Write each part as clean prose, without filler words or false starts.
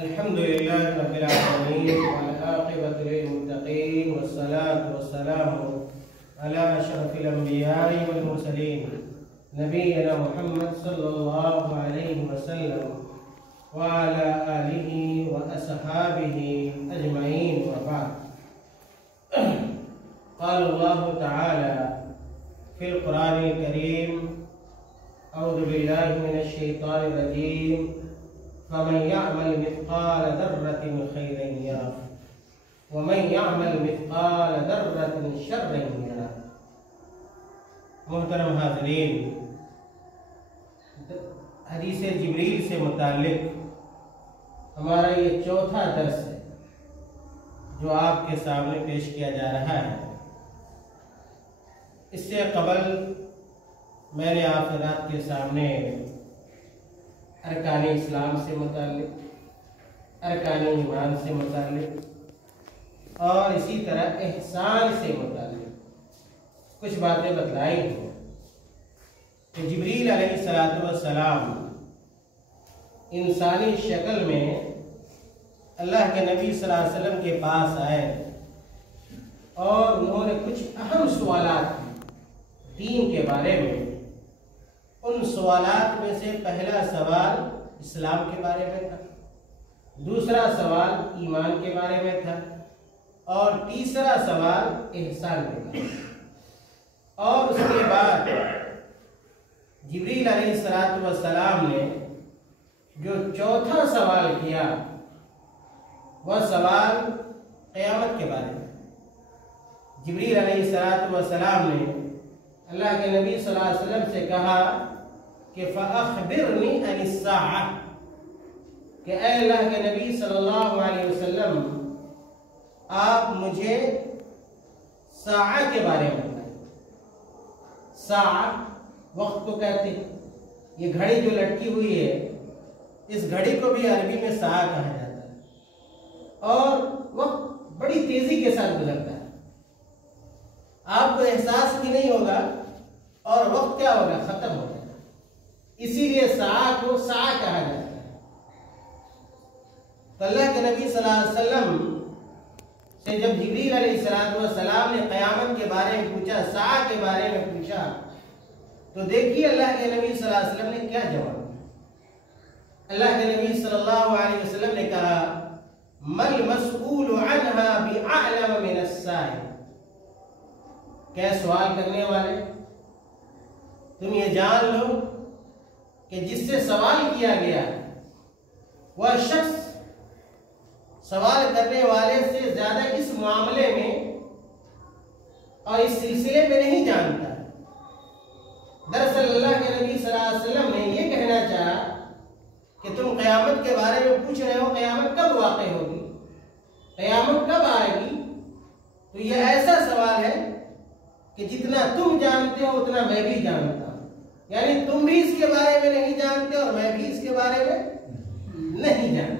الحمد لله رب العالمين والعاقبة للمتقين والصلاة والسلام على أشرف الأنبياء والمرسلين نبينا محمد صلى الله عليه وسلم وعلى آله وأصحابه أجمعين وبعد. قال الله تعالى في القرآن الكريم: أعوذ بالله من الشيطان الرجيم فمن يعمل مثقال ذرة خيرا يره ومن يعمل مثقال ذرة شرا يره. محترم حاضرین، حدیث جبریل سے متعلق ہمارا یہ چوتھا درس ہے جو آپ کے سامنے پیش کیا جا رہا ہے. اس سے قبل میں نے آپ حضرات کے سامنے ارکان اسلام سے متعلق، ارکان ایمان سے متعلق اور اسی طرح احسان سے متعلق کچھ باتیں بتلائی ہیں کہ جبریل علیہ السلام انسانی شکل میں اللہ کے نبی صلی اللہ علیہ وسلم کے پاس آئے اور انہوں نے کچھ اہم سوالات دین کے بارے میں. ان سوالات میں سے پہلا سوال اسلام کے بارے میں تھا، دوسرا سوال ایمان کے بارے میں تھا اور تیسرا سوال احسان کے بارے میں. اور اس کے بعد جبریل علیہ السلام نے جو چوتھا سوال کیا وہ سوال قیامت کے بارے میں. جبریل علیہ السلام نے اللہ کے نبی صلی اللہ علیہ وسلم سے کہا کہ فَأَخْبِرْنِي عَنِ السَّاعَةِ، کہ اے اللہ کے نبی صلی اللہ علیہ وسلم آپ مجھے ساعہ کے بارے میں بتائیں. ساعہ وقت کو کہتے ہیں. یہ گھڑی جو لٹکی ہوئی ہے اس گھڑی کو بھی عربی میں ساعہ کہا جاتا ہے اور وقت بڑی تیزی کے ساتھ گزرتا ہے. آپ کو احساس بھی نہیں ہوگا اور وقت کیا ہوگا، ختم ہو جائے گا. اسی لیے ساعہ کو ساعہ کہا جاتا ہے. تو اللہ کے نبی صلی اللہ علیہ وسلم سے جب جبریل علیہ السلام نے قیامت کے بارے میں پوچھا، ساعہ کے بارے میں پوچھا، تو دیکھیے اللہ کے نبی صلی اللہ علیہ وسلم نے کیا جواب دیا. اللہ کے نبی صلی اللہ علیہ وسلم نے کہا: مَلْ مَسْئُولُ عَنْهَا بِأَعْلَمَ مِنَ السَّائِلِ. کیا سوال کرنے والے تم یہ جان لو کہ جس سے سوال کیا گیا وہ شخص سوال کرنے والے سے زیادہ اس معاملے میں اور اس سلسلے میں نہیں جانتا. دراصل اللہ کے نبی صلی اللہ علیہ وسلم نے یہ کہنا چاہا کہ تم قیامت کے بارے میں پوچھ رہے ہو، قیامت کب واقع ہوگی، قیامت کب آئے گی. تو یہ ایسا سوال ہے کہ جتنا تم جانتے ہو اتنا میں بھی جانتا ہوں. یعنی تم بھی اس کے بارے میں نہیں جانتے اور میں بھی اس کے بارے میں نہیں جانتا.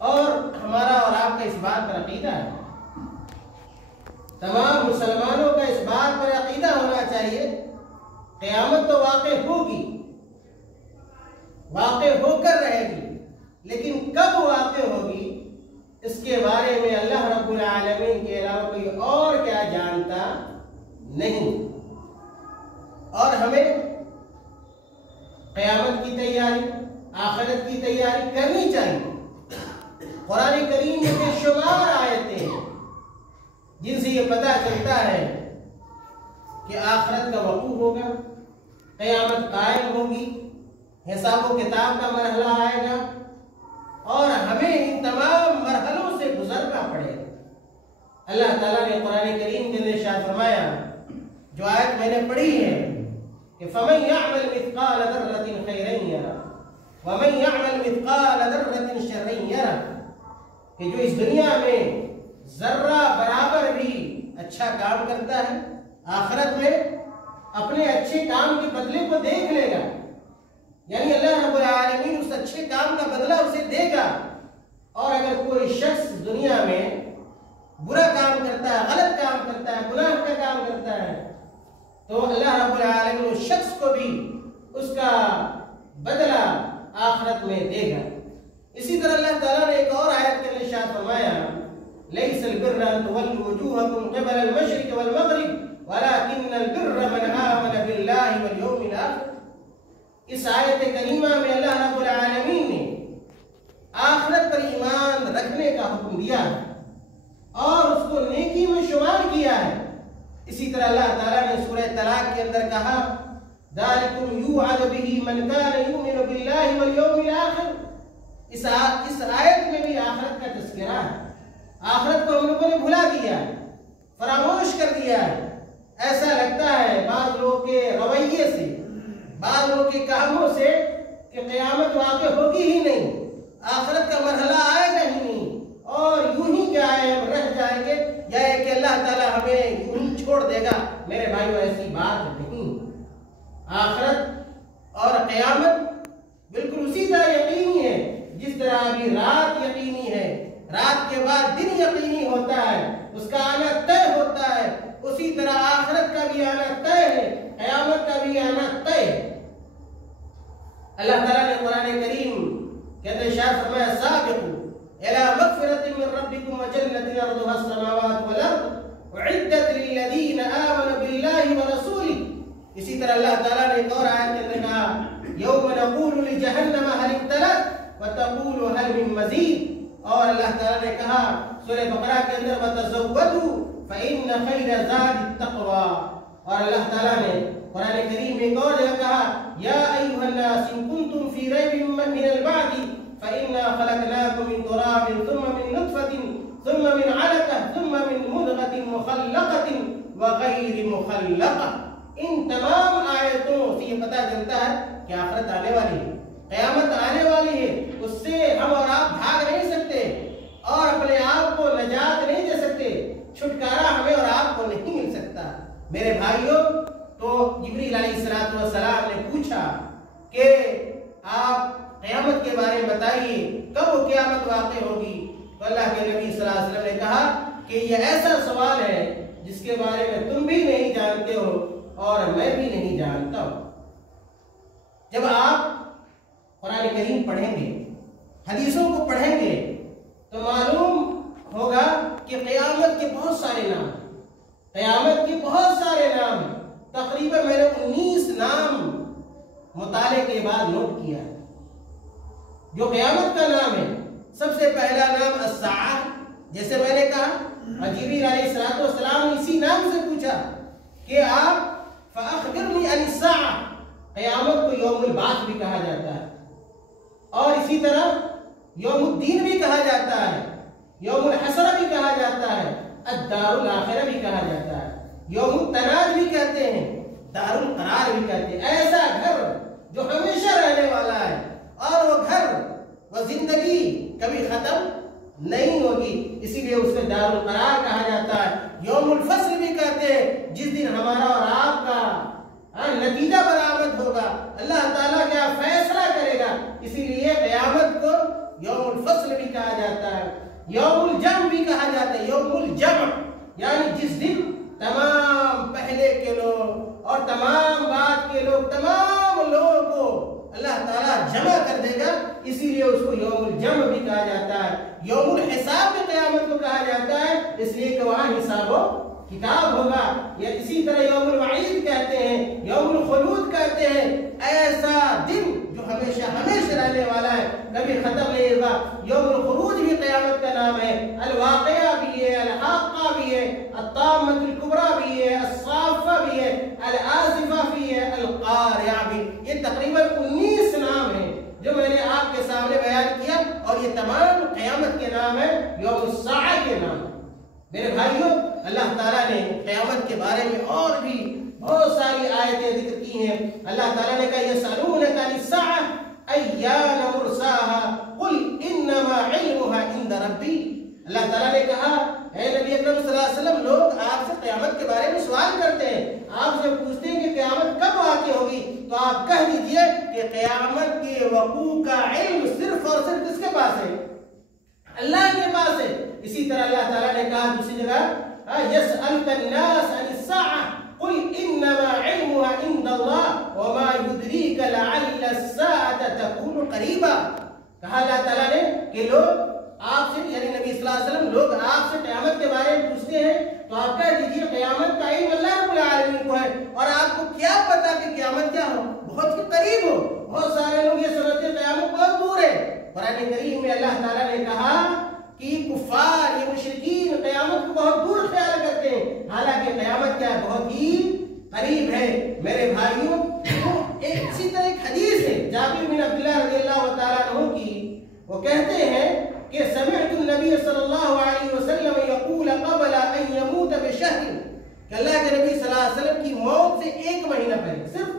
اور ہمارا اور آپ کا اس بات پر عقیدہ ہے، تمام مسلمانوں کا اس بات پر عقیدہ ہونا چاہیے قیامت تو واقع ہوگی، واقع ہو کر رہے گی، لیکن کب واقع ہوگی اس کے بارے میں اللہ رب العالمین کے علاوہ کوئی اور کیا جانتا نہیں. اور ہمیں قیامت کی تیاری، آخرت کی تیاری کرنی چاہیے. قرآن کریم میں بے شمار آیتیں ہیں جن سے یہ پتہ چلتا ہے کہ آخرت کا وقوع ہوگا، قیامت قائم ہوگی، حساب و کتاب کا مرحلہ آئے گا اور ہمیں ان تمام مرحلوں سے گزرنا پڑے گا. اللہ تعالیٰ نے قرآن کریم کے اندر ارشاد فرمایا، جو آیت میں نے پڑھی ہے کہ فَمَن يَعْمَلْ مِثْقَالَ ذَرَّةٍ خَيْرًا يَرَهُ وَمَن يَعْمَلْ مِثْقَالَ ذَرَّةٍ شَرًّا يَرَهُ، کہ جو اس دنیا میں ذرہ برابر بھی اچھا کام کرتا ہے، آخرت میں اپنے اچھے کام کے بدلے کو دیکھ لے گا. یعنی اللہ رب العالمین اس اچھے کام کا بدلہ اسے دے گا. اور اگر کوئی شخص دنیا میں برا کام کرتا ہے، غلط کام کرتا ہے، گناہ کا کام کرتا ہے، تو اللہ رب العالمین اس شخص کو بھی اس کا بدلہ آخرت میں دے گا. اسی طرح اللہ تعالیٰ نے ایک اور آیت کے اندر ارشاد فرمایا لیس البر ان تولوا وجوهکم قبل المشرق والمغرب ولكن البر من آمن بالله واليوم الآخر. اس آیت کریمہ میں اللہ رب العالمین نے آخرت پر ایمان رکھنے کا حکم دیا ہے اور اس کو نیکی میں شمار کیا ہے. اسی طرح اللہ تعالیٰ نے سورہ طلاق کے اندر کہا ذالکم یوعظ بہ من کان یؤمن باللہ والیوم الآخر. اس آیت میں بھی آخرت کا تذکرہ ہے. آخرت کو ہم لوگوں نے بھلا دیا ہے، فراموش کر دیا ہے. ایسا لگتا ہے بعض لوگوں کے رویے سے، بعض لوگوں کے کاموں سے کہ قیامت واقع ہوگی ہی نہیں، آخرت کا مرحلہ آئے گا ہی نہیں، اور یوں ہی کیا ہے ہم رہ جائیں گے یا کہ اللہ تعالیٰ ہمیں یوں ہی چھوڑ دے گا. میرے بھائیو ایسی بات نہیں. آخرت اور قیامت بالکل اسی طرح یقینی ہے جس طرح ابھی رات یقینی ہے، رات کے بعد دن یقینی ہوتا ہے، اس کا آنا طے ہوتا ہے. اسی طرح آخرت کا بھی آنا طے ہے، قیامت کا بھی آنا طے ہے. اللہ تعالیٰ نے قرآن کریم کے اندر ارشاد فرمایا سابقوا الى مغفرة من ربكم وجنة عرضها السماوات والارض اعدت للذین آمنوا باللہ ورسولہ. اسی طرح اللہ تعالیٰ نے ایک اور آیت کے اندر کہا یوم نقول لجہنم هل امتلأت وتقول هل من مزید. اور اللہ تعالیٰ نے کہا سورہ بقرہ کے اندر وتزودوا فإن خیر زاد التقوى. اور اللہ تعالیٰ نے قرآن کریم میں ایک اور جگہ کہا یا ایھا الناس ان کنتم فی ریب من البعث فإنا خلقناکم من تراب ثم من نطفة ثم من علقة ثم من مضغة مخلقة وغیر مخلقة. ان تمام آیتوں سے یہ پتہ چلتا ہے کہ آخرت آنے والی ہے، قیامت آنے والی ہے. اس سے ہم اور آپ بھاگ نہیں سکتے اور اپنے آپ کو نجات نہیں دے سکتے، چھٹکارا ہمیں اور آپ کو نہیں مل سکتا. میرے بھائیوں، تو جبریل علیہ السلام نے پوچھا کہ آپ قیامت کے بارے میں بتائیے، کب وہ قیامت واقع ہوگی؟ تو اللہ کے نبی صلی اللہ علیہ وسلم نے کہا کہ یہ ایسا سوال ہے جس کے بارے میں تم بھی نہیں جانتے ہو اور میں بھی نہیں جانتا ہوں. جب آپ قرآن کریم پڑھیں گے، حدیثوں کو پڑھیں گے تو معلوم ہوگا کہ قیامت کے بہت سارے نام، قیامت کے بہت سارے نام، تقریباً میں نے 19 نام مطالعے کے بعد نوٹ کیا ہے جو قیامت کا نام ہے. سب سے پہلا نام الساعہ، جیسے میں نے کہا جبریل علیہ السلام نے اسی نام سے پوچھا کہ آپ فاخبرنی عن الساعہ. قیامت کو یوم البعث بھی کہا جاتا ہے اور اسی طرح یوم الدین بھی کہا جاتا ہے، یوم الحسرہ بھی کہا جاتا ہے، الدار الاخرہ بھی کہا جاتا ہے، یوم التناد بھی کہتے ہیں، دار القرار بھی کہتے ہیں. ایسا گھر جو ہمیشہ رہنے والا ہے اور وہ گھر، وہ زندگی کبھی ختم نہیں ہوگی، اسی لیے اس کو دار القرار کہا جاتا ہے. یوم الفصل بھی کہتے ہیں جس دن ہمارا اور آپ کا نتیجہ برآمد ہوگا، اللہ تعالیٰ کیا فیصلہ کرے گا، اسی لیے قیامت کو یوم الفصل بھی کہا جاتا ہے. یوم الجمع بھی کہا جاتا ہے، یوم الجمع یعنی جس دن تمام پہلے کے لوگ اور تمام بعد کے لوگ، تمام لوگوں کو اللہ تعالیٰ جمع کر دے گا، اسی لیے اس کو یوم الجمع بھی کہا جاتا ہے. یوم الحساب بھی قیامت کو کہا جاتا ہے اس لیے کہ وہاں حساب و کتاب ہوگا. یا اسی طرح یوم الوعید کہتے ہیں، یوم الخلود کہتے ہیں، ایسا دن جو ہمیشہ ہمیشہ رہنے والا ہے، کبھی ختم نہیں ہوگا. یوم الخروج بھی قیامت کا نام ہے، الواقعہ بھی ہے، الحاقہ بھی ہے، الطامۃ الکبریٰ بھی ہے، الصافہ بھی ہے، الآزفہ بھی ہے، القارعہ بھی. یہ تقریباً 19 نام ہیں جو میں نے آپ کے سامنے بیان کیا اور یہ تمام قیامت کے نام ہے، یوم الساعہ کے نام. میرے بھائیوں، اللہ تعالیٰ نے قیامت کے بارے میں اور بھی بہت ساری آیتیں ذکر کی ہیں. اللہ تعالیٰ نے کہا یسألونک عن الساعة ایان مرساها قل انما علمها عند ربی. اللہ تعالیٰ نے کہا اے نبی اکرم صلی اللہ علیہ وسلم، لوگ آپ سے قیامت کے بارے میں سوال کرتے ہیں، آپ سے پوچھتے ہیں کہ قیامت کب واقع ہوگی، تو آپ کہہ دیجئے کہ قیامت کے وقوع کا علم صرف اور صرف کس کے پاس ہے؟ اللہ کے پاس ہے. اسی طرح اللہ تعالیٰ نے کہا دوسری جگہ یسألک الناس عن الساعة قل انما علمها عند اللہ وما يدریک لعل الساعة تكون قریبا. کہا اللہ تعالیٰ نے کہ لوگ آپ سے یعنی نبی صلی اللہ علیہ وسلم لوگ آپ سے قیامت کے بارے میں پوچھتے ہیں تو آپ کہہ دیجیے قیامت کا علم اللہ رب العالمین کو ہے، اور آپ کو کیا پتا کہ قیامت کیا ہو، بہت ہی قریب ہو۔ بہت سارے لوگ یہ سمجھتے ہیں قیامت بہت دور ہے۔ قرآن کریم میں اللہ تعالیٰ نے کہا کہ کفار یہ مشرکین قیامت کو بہت دور خیال کرتے ہیں، حالانکہ قیامت کیا ہے، بہت ہی قریب ہے۔ میرے بھائیوں، اسی طرح ایک حدیث ہے جابر بن عبداللہ رضی اللہ تعالیٰ عنہ کی، وہ کہتے ہیں کہ سمعت النبی صلی اللہ علیہ وسلم یقول قبل ان یموت بشہر، کہ اللہ کے نبی صلی اللہ علیہ وسلم کی موت سے ایک مہینہ پہلے، صرف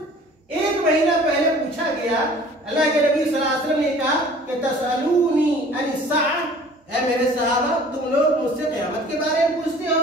ایک مہینہ پہلے پوچھا گیا، اللہ کے نبی صلی اللہ علیہ وسلم نے کہا کہ تسألونی عن الساعہ، اے میرے صحابہ تم لوگ مجھ سے قیامت کے بارے میں پوچھتے ہو،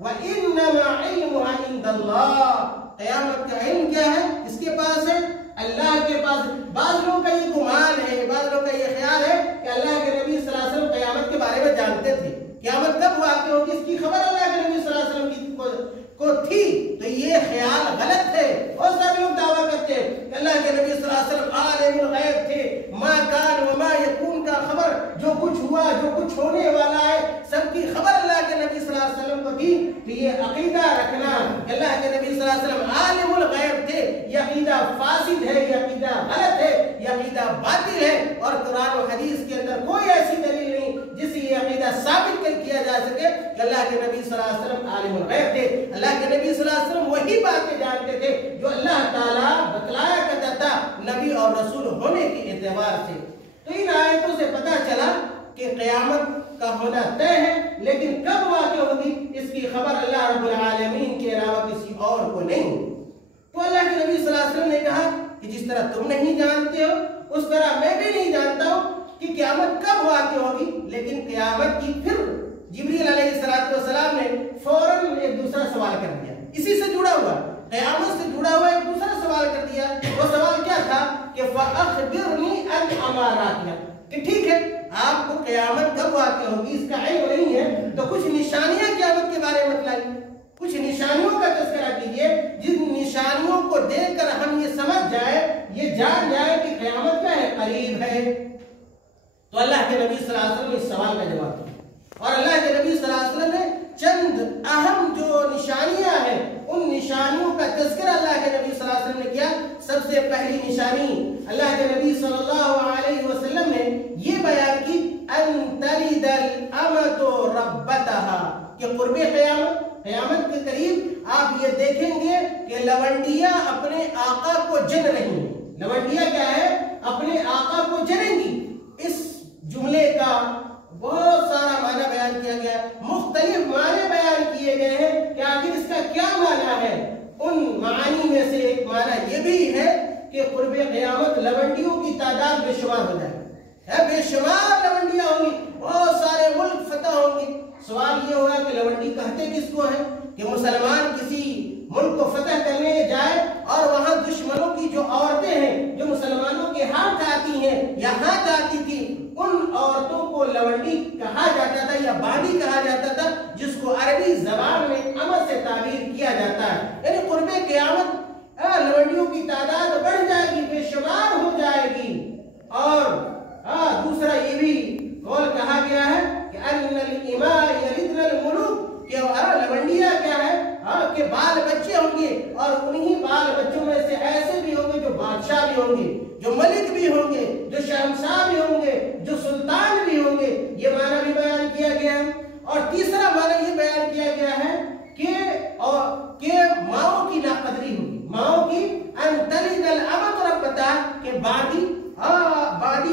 وَإِنَّمَا عِلْمُهَا عِنْدَ اللَّهِ، قیامت کا علم کیا ہے، کس کے پاس ہے، اللہ کے پاس۔ بعض لوگوں کا یہ گمان ہے، بعض لوگوں کا یہ خیال ہے کہ اللہ کے نبی صلی اللہ علیہ وسلم قیامت کے بارے میں جانتے تھے، قیامت کب واقع ہوگی اس کی خبر اللہ کے نبی صلی اللہ علیہ وسلم کو تھی، تو یہ خیال غلط ہے۔ بہت سارے لوگ دعویٰ کرتے ہیں کہ اللہ کے نبی صلی اللہ علیہ وسلم عالم الغیب تھے، ما کان وما یکون کا خبر، جو کچھ ہوا جو کچھ ہونے والا ہے سب کی خبر اللہ کے نبی صلی اللہ علیہ وسلم کو تھی۔ تو یہ عقیدہ رکھنا کہ اللہ کے نبی صلی اللہ علیہ وسلم عالم الغیب تھے، یہ عقیدہ فاسد ہے، یہ عقیدہ غلط ہے، یہ عقیدہ باطل ہے، اور قرآن و حدیث کے اندر کوئی ایسی دلیل نہیں جس سے یہ عقیدہ ثابت کیا جا سکے کہ اللہ کے نبی صلی اللہ علیہ وسلم عالم الغیب تھے۔ اللہ کے نبی صلی اللہ علیہ وسلم وہی باتیں جانتے تھے جو اللہ تعالیٰ بتلایا کرتا تھا نبی اور رسول ہونے کے اعتبار سے۔ تو ان آیتوں سے پتہ چلا کہ قیامت کا ہونا طے ہے، لیکن کب واقع ہوگی اس کی خبر اللہ رب العالمین کے علاوہ کسی اور کو نہیں۔ تو اللہ کے نبی صلی اللہ علیہ وسلم نے کہا کہ جس طرح تم نہیں جانتے ہو اس طرح میں بھی نہیں جانتا ہوں کہ قیامت کب واقع ہوگی، لیکن قیامت کی پھر جبریل علیہ السلام نے فوراً ایک دوسرا سوال کر دیا، اسی سے جڑا ہوا قیامت سے جڑا ہوا ایک دوسرا سوال کر دیا۔ وہ سوال کیا تھا کہ فَأَخْبِرْنِي عَنْ أَمَارَاتِهَا، کہ ٹھیک ہے آپ کو قیامت کب واقع ہوگی اس کا علم نہیں ہے تو کچھ نشانیاں قیامت کے بارے میں بتلائیے، کچھ نشانیوں کا تذکرہ کیجیے جن نشانیوں کو دیکھ کر ہم یہ سمجھ جائے، یہ جان جائے کہ قیامت کیا ہے، قریب ہے۔ تو اللہ کے نبی صلی اللہ علیہ وسلم نے اس سوال کا جواب دیا، اور اللہ کے نبی صلی اللہ علیہ وسلم نے چند اہم جو نشانیاں ہیں ان نشانیوں کا تذکرہ اللہ کے نبی صلی اللہ علیہ وسلم نے کیا۔ سب سے پہلی نشانی اللہ کے نبی صلی اللہ علیہ وسلم نے یہ بیان کی ان تلد الامۃ ربتها، کہ قرب قیامت کے قریب آپ یہ دیکھیں گے کہ لونڈیاں اپنے آقا کو جن رہی ہیں۔ لونڈیاں کیا ہے، اپنے آقا کو جنیں گی۔ اس جملے کا بہت سارا معنی بیان کیا گیا، مختلف معنی بیان کیے گئے ہیں کہ آخر اس کا کیا معنی ہے۔ ان معانی میں سے ایک معنی یہ بھی ہے کہ قرب قیامت لونڈیوں کی تعداد بے شمار ہو جائے، بے شمار لونڈیاں ہوں گی، بہت سارے ملک فتح ہوں گی۔ سوال یہ ہوگا کہ لونڈی کہتے کس کو ہے، کہ مسلمان کسی ملک کو فتح کرنے جائے اور وہاں دشمنوں کی جو عورتیں ہیں جو مسلمانوں کے ہاتھ آتی ہیں یا ہاتھ آتی تھی، ان عورتوں کو لونڈی کہا جاتا تھا یا بانڈی کہا جاتا تھا، جس کو عربی زبان میں امر سے تعبیر کیا جاتا ہے۔ یعنی قرب قیامت لونڈیوں کی تعداد بڑھ جائے گی، بے شمار ہو جائے گی۔ اور دوسرا یہ بھی قول کہا گیا ہے کہ ان الاماء یلدن الملوک، کہ لونڈیاں کیا ہے کہ بال بچے ہوں گے، اور انہی بال بچوں میں سے ایسے بھی ہوں گے جو بادشاہ بھی ہوں گے، جو ملک بھی ہوں گے، جو شہنشاہ بھی ہوں گے، جو سلطان بھی ہوں گے۔ یہ معنی بھی بیان کیا گیا ہے۔ اور تیسرا معنی یہ بیان کیا گیا ہے کہ ماؤں کی ناقدری ہوگی، ماؤں کی ان تلد الامۃ ربتها، کہ بادی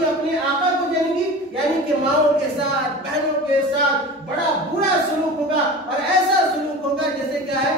اپنے آقا کو جنے گی، یعنی کہ ماؤں کے ساتھ بہنوں کے ساتھ بڑا برا سلوک ہوگا، اور ایسا سلوک ہوگا جیسے کیا ہے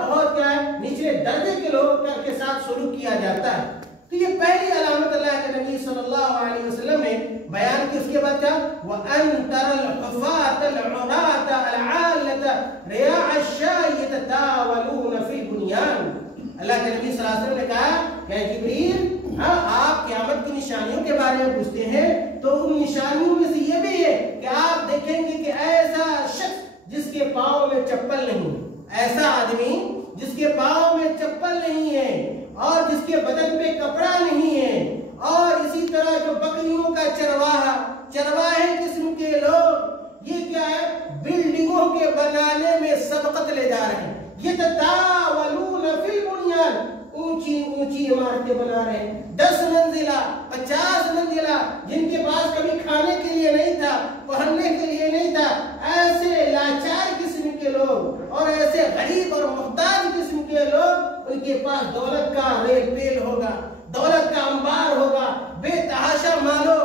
بہت کیا ہے نچلے درجے کے لوگوں کے ساتھ سلوک کیا جاتا ہے۔ تو یہ پہلی علامت اللہ کے نبی صلی اللہ علیہ وسلم نے بیان کی۔ اس کے بعد کیا، وَأَن تَرَى الْحُفَاةَ الْعُرَاةَ الْعَالَّةَ رِعَاءَ الشَّاةِ يَتَطَاوَلُونَ فِي الْبُنْيَانِ، اللہ کے نبی صلی اللہ علیہ وسلم نے کہا کہ جبریل آپ قیامت کی نشانیوں کے بارے میں پوچھتے ہیں، تو ان نشانیوں میں سے یہ بھی ہے کہ آپ دیکھیں گے کہ ایسا شخص جس کے پاؤں میں چپل نہیں، ایسا آدمی جس کے پاؤں میں چپل نہیں ہے اور جس کے بدن پہ کپڑا نہیں ہے، اور اسی طرح جو بکریوں کا چرواہا وقت لے جا رہے ہیں. یتطاولون فی البنیان، اونچی اونچی عمارتیں بنا رہے ہیں، 10 منزلہ 50 منزلہ، جن کے پاس کبھی کھانے کے لیے نہیں تھا، پہننے کے لیے نہیں تھا. ایسے لاچار قسم کے لوگ اور ایسے غریب اور محتاج قسم کے لوگ، ان کے پاس دولت کا ریل پیل ہوگا، دولت کا انبار ہوگا، بے تحاشا مالو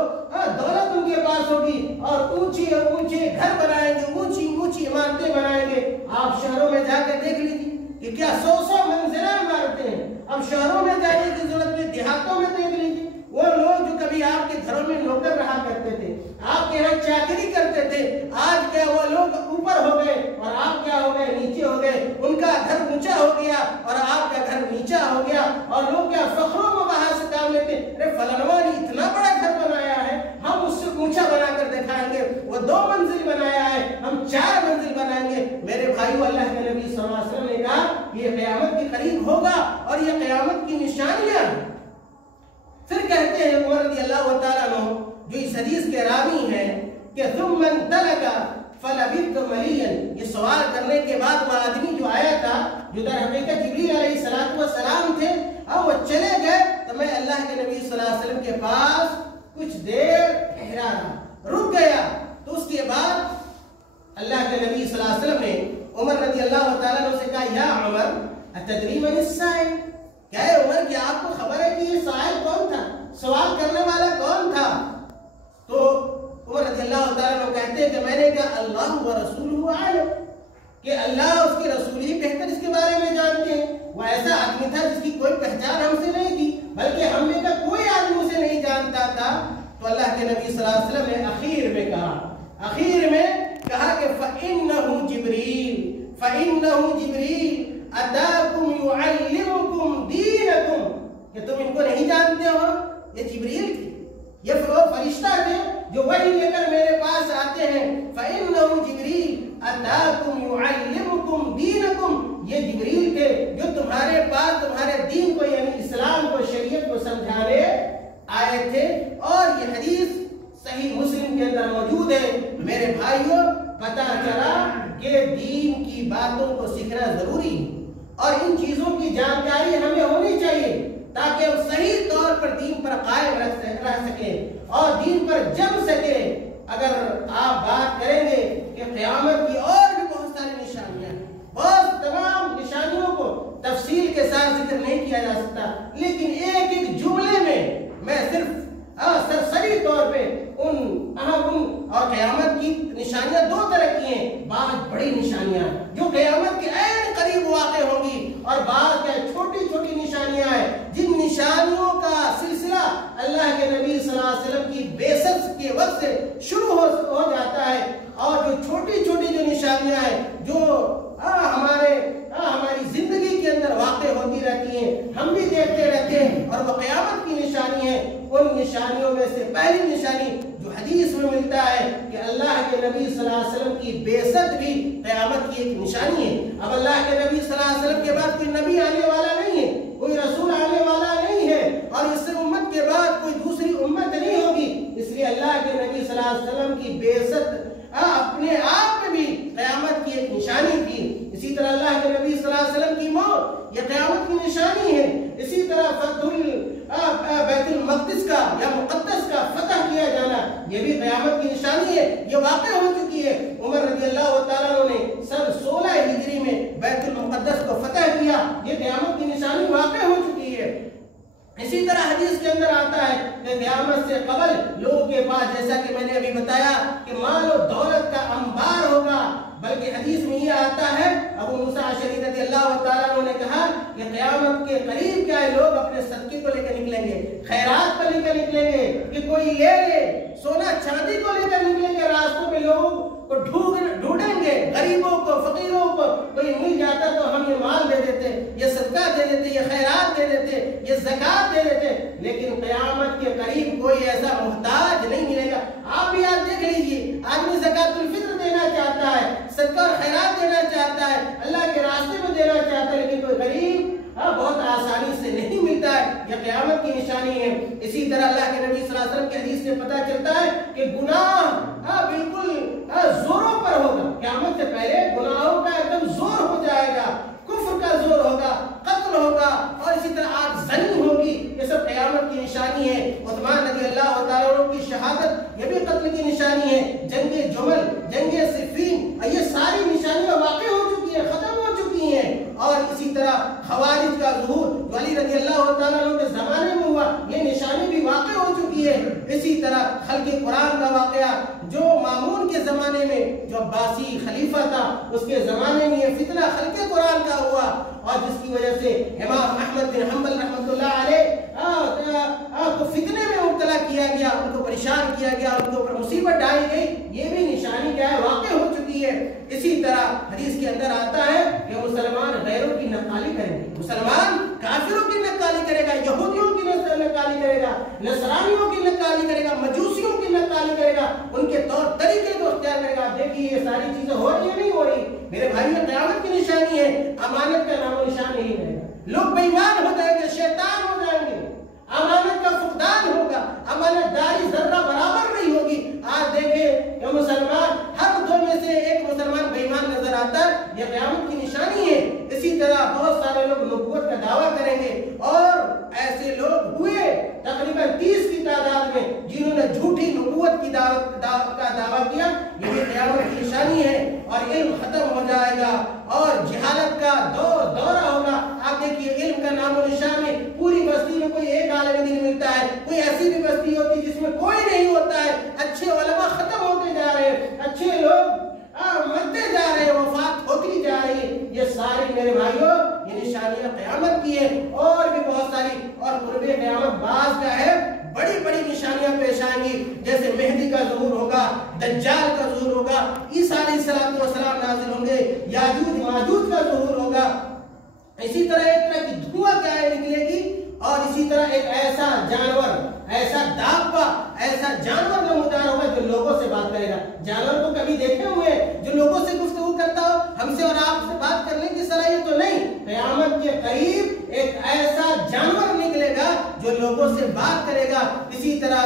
دولت ان کے پاس ہوگی، اور اونچے اونچے گھر بنائیں گے، اونچی اونچی عمارتیں بنائیں گے. آپ شہروں میں جا کر دیکھ لیجیے کہ کیا 100 منزلہ عمارتیں ہیں. اب شہروں میں جانے کی ضرورت نہیں، دیہاتوں میں دیکھ لیجیے وہ لوگ جو کبھی آپ کے گھروں میں نوکر رہا کرتے تھے، آپ کے یہاں چاکری کرتے تھے، آج کیا وہ لوگ اوپر ہو گئے اور آپ کیا ہو گئے، نیچے ہو گئے. ان کا گھر اونچا ہو گیا اور آپ کا گھر نیچا ہو گیا، اور لوگ کیا فخر و مباحث سے کام لیتے، ارے فلانوا نے اتنا بڑا گھر بنایا ہے، ہم اس سے اونچا بنا کر دکھائیں گے. وہ 2 منزل بنایا ہے، ہم 4 منزل بنائیں گے. میرے بھائیو، اللہ کے نبی صلی اللہ علیہ وسلم نے کہا یہ قیامت کے قریب ہوگا اور یہ قیامت کی نشانیاں. پھر کہتے ہیں عمر رضی اللہ تعالیٰ عنہ، جو اس حدیث کے راوی ہیں، کہ ثم انطلق فلبثت مليا. یہ سوال کرنے کے بعد وہ آدمی جو آیا تھا، جو در حقیقت جبریل علیہ السلام تھے، اور وہ چلے گئے تو میں اللہ کے نبی صلی اللہ علیہ وسلم کے پاس کچھ دیر ٹھہرا رہا، رک گیا. تو اس کے بعد اللہ کے نبی صلی اللہ علیہ وسلم نے عمر رضی اللہ تعالیٰ عنہ سے کہا، یا عمر اتدری من السائل، کیا ہے عمر کہ آپ کو خبر ہے کہ یہ سائل کون تھا، سوال کرنے والا کون تھا؟ تو عمر رضی اللہ تعالیٰ عنہ کہتے ہیں کہ میں نے کہا اللہ و رسولہ عالم، کہ اللہ اس کے رسول ہی بہتر اس کے بارے میں جانتے ہیں. وہ ایسا آدمی تھا جس کی کوئی پہچان ہم سے نہیں تھی، بلکہ ہم میں کا کوئی آدمی اسے نہیں جانتا تھا. تو اللہ کے نبی صلی اللہ علیہ وسلم نے آخر میں کہا کہ فَإِنَّهُ جِبْرِيلٌ أَتَاكُمْ يُعَلِّمُكُمْ دِينَكُمْ، کہ تم ان کو نہیں جانتے ہو، یہ جبریل تھے، یہ فرشتہ تھے جو وحی لے کر میرے پاس آتے ہیں. فَإِنَّهُ جِبْرِيلٌ أَتَاكُمْ يُعَلِّمُكُمْ دِينَكُمْ، یہ جبریل تھے جو تمہارے پاس تمہارے دین کو، یعنی اسلام کو، شریعت کو سمجھانے آئے تھے. اور یہ حدیث صحیح مسلم کے اندر موجود ہے. میرے بھائیوں، پتہ چلا کہ دین کی باتوں کو سیکھنا ضروری ہے، اور ان چیزوں کی جانکاری ہمیں ہونی چاہیے تاکہ ہم صحیح طور پر دین پر قائم رہ سکیں اور دین پر جم سکیں. اگر آپ بات کریں گے کہ قیامت کی اور بھی بہت ساری نشانیاں ہیں، بہت تمام نشانیوں کو تفصیل کے ساتھ ذکر نہیں کیا جا سکتا، لیکن ایک ایک جملے میں میں صرف سرسری طور پہ ان اور قیامت کی نشانیاں 2 طرح کی ہیں. بعض بڑی نشانیاں جو قیامت کے عین قریب واقع ہوں گی، اور بعض کیا چھوٹی چھوٹی نشانیاں ہیں جن نشانیوں کا سلسلہ اللہ کے نبی صلی اللہ علیہ وسلم کی بعثت کے وقت سے شروع ہو جاتا ہے. اور جو چھوٹی چھوٹی جو نشانیاں ہیں جو ہماری زندگی کے اندر واقع ہوتی رہتی ہیں، ہم بھی دیکھتے رہتے ہیں، اور وہ قیامت کی نشانی ہے. ان نشانیوں میں سے پہلی نشانی جو حدیث میں ملتا ہے کہ اللہ کے نبی صلی اللہ علیہ وسلم کی بعثت بھی قیامت کی ایک نشانی ہے. اب اللہ کے نبی صلی اللہ علیہ وسلم کے بعد کوئی نبی آنے والا نہیں ہے، کوئی رسول آنے والا نہیں ہے، اور اس امت کے بعد کوئی دوسری امت نہیں ہوگی. اس لیے اللہ کے نبی صلی اللہ علیہ وسلم کی بعثت اپنے آپ میں بھی قیامت کی ایک نشانی تھی. اسی طرح اللہ کے نبی صلی اللہ علیہ وسلم کی موت یہ قیامت کی نشانی ہے. اسی طرح بیت المقدس کا یا مقدس کا فتح کیا جانا یہ بھی قیامت کی نشانی ہے، یہ واقع ہو چکی ہے. عمر رضی اللہ تعالیٰ عنہ نے سن 16 ہجری میں بیت المقدس کو فتح کیا، یہ قیامت کی نشانی واقع ہو چکی ہے. اسی طرح حدیث کے اندر آتا ہے کہ قیامت سے قبل لوگوں کے پاس، جیسا کہ میں نے ابھی بتایا، کہ مال و دولت کا انبار ہوگا. بلکہ حدیث میں یہ آتا ہے، ابو موسیٰ اشعری رضی اللہ تعالیٰ عنہ نے کہا کہ قیامت کے قریب کیا ہے، لوگ اپنے صدقے کو لے کر نکلیں گے، خیرات کو لے کر نکلیں گے، کہ کوئی لے لے، سونا چاندی کو لے کر نکلیں گے. راستوں میں لوگوں کو ڈھونڈیں گے، غریبوں کو، فقیروں کو. کوئی مل جاتا تو ہم یہ مال دے دیتے، یہ صدقہ دے دیتے، یہ خیرات دے دیتے، یہ زکوٰۃ دے دیتے. لیکن قیامت کے قریب کوئی ایسا محتاج نہیں ملے گا. آپ بھی آج دیکھ لیجیے، آدمی زکوٰۃ الفطر دینا چاہتا ہے، صدقہ اور خیرات دینا چاہتا ہے، اللہ کے راستے میں دینا چاہتا ہے، لیکن کوئی غریب بہت آسانی سے نہیں ملتا ہے. یہ قیامت کی نشانی ہے. اسی طرح اللہ کے نبی صلی اللہ علیہ وسلم کی حدیث سے پتہ چلتا ہے کہ گناہ بالکل زوروں پر ہوگا. قیامت سے پہلے گناہوں کا ایک دم زور نشانی ہے جنگ جمل، جنگ صفین، یہ ساری نشانیاں واقع ہو چکی ہیں، ختم ہو چکی ہیں۔ اور اسی طرح خوارج کا ظہور جو علی رضی اللہ تعالیٰ عنہ کے زمانے میں ہوا، یہ نشانی بھی واقع ہو چکی ہے۔ اسی طرح خلق قرآن کا واقعہ جو مامون کے زمانے میں، جو عباسی خلیفہ تھا، اس کے زمانے میں یہ فتنہ خلق قرآن کا ہوا، اور جس کی وجہ سے امام احمد بن حنبل رحمۃ اللہ علیہ کو فتنے میں مبتلا کیا گیا، ان کو پریشان کیا گیا، ان کے اوپر مصیبت ڈالی گئی، یہ بھی نشانی کیا ہے؟ واقع ہو چکی ہے۔ اسی طرح حدیث کے اندر آتا ہے کہ مسلمان غیروں کی نقالی کریں گے، مسلمان کافروں کی نقالی کرے گا، یہودیوں کی نقالی کرے گا، نصرانیوں کی نقالی کرے گا، مجوسیوں کی نقالی کرے گا، ان کے طور طریقے کو اختیار کرے گا۔ دیکھیے یہ ساری چیزیں ہو رہی ہیں نہیں ہو رہی؟ میرے بھائیوں، قیامت کی نشانی ہے، امانت کا نام و نشان نہیں رہے گا، لوگ بے ایمان ہو جائیں گے، شیطان ہو جائیں گے، امانت کا فقدان ہوگا، امانت داری ذرہ برابر نہیں ہوگی۔ آج دیکھیں کہ مسلمان ہر دو میں سے ایک مسلمان بے ایمان نظر آتا ہے، یہ قیامت کی نشانی ہے۔ اسی طرح بہت سارے لوگ نبوت کا دعویٰ کریں گے، اور ایسے لوگ ہوئے تقریباً 30 کی تعداد میں جنہوں نے جھوٹی نبوت کی کا دعویٰ کیا، یہ بھی قیامت کی نشانی ہے۔ اور علم ختم ہو جائے گا اور جہالت کا دورہ ہوگا۔ آپ دیکھیے علم کا نام و نشان ہے، پوری بستی میں کوئی ایک عالم دین ملتا ہے، کوئی ایسی بھی بستی ہوتی جس میں کوئی نہیں ہوتا ہے، اچھے علماء ختم ہوتے جا رہے ہیں، اچھے لوگ مرتے جا رہے ہیں، وفات ہوتی جا رہی ہے۔ یہ ساری میرے بھائیوں یہ نشانیاں قیامت کی ہیں، اور بھی بہت ساری، اور قرب قیامت بعض کا ہے، بڑی بڑی نشانیاں پیش آئیں گی، جیسے مہدی کا ظہور ہوگا، دجال کا ظہور ہوگا، عیسیٰ علیہ السلام نازل ہوں گے، یاجوج ماجوج کا ظہور ہوگا۔ اسی طرح ایک طرح کی دھواں کیا ہے نکلے گی، اور اسی طرح ایک ایسا جانور، ایسا دابا، ایسا جانور نمودار ہوگا جو لوگوں سے بات کرے گا۔ جانور کو کبھی دیکھے ہوئے جو لوگوں سے گفتگو کرتا ہو؟ ہم سے اور آپ سے بات کرنے کی صلاحیت تو نہیں۔ قیامت کے قریب ایک ایسا جانور نکلے گا جو لوگوں سے بات کرے گا۔ اسی طرح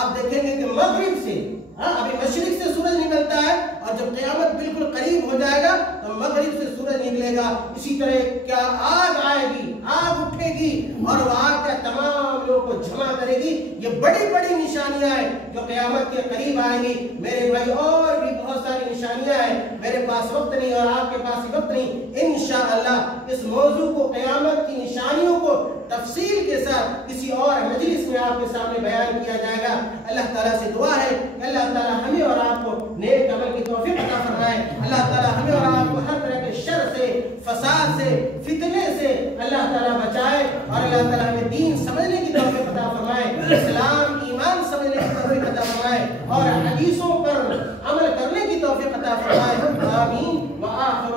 آپ دیکھیں گے کہ مغرب سے، ابھی مشرق سے سورج نکلتا ہے، اور جب قیامت بالکل قریب ہو جائے گا تو مغرب سے سورج نکلے گا۔ اسی طرح کیا آگ آئے گی، آگ اٹھے گی، اور وہ آگ کا تمام لوگوں کو جمع کرے گی۔ یہ بڑی بڑی نشانیاں ہیں جو قیامت کے قریب آئیں گی۔ میرے بھائی اور بھی بہت ساری نشانیاں ہیں، میرے پاس وقت نہیں اور آپ کے پاس وقت نہیں۔ انشاءاللہ اس موضوع کو، قیامت کی نشانیوں کو تفصیل کے ساتھ کسی اور مجلس میں آپ کے سامنے بیان کیا جائے گا۔ اللہ تعالیٰ سے دعا ہے کہ اللہ تعالیٰ ہمیں اور آپ کو نیک عمل کی توفیق عطا فرمائے۔ اللہ تعالیٰ ہمیں اور آپ کو ہر طرح کے شر سے، فساد سے، فتنے سے اللہ تعالیٰ بچائے، اور اللہ تعالیٰ ہمیں دین سمجھنے کی توفیق عطا فرمائے، اسلام ایمان سمجھنے کی توفیق عطا فرمائے، اور حدیثوں پر عمل کرنے کی توفیق عطا فرمائے۔ آمین وآخر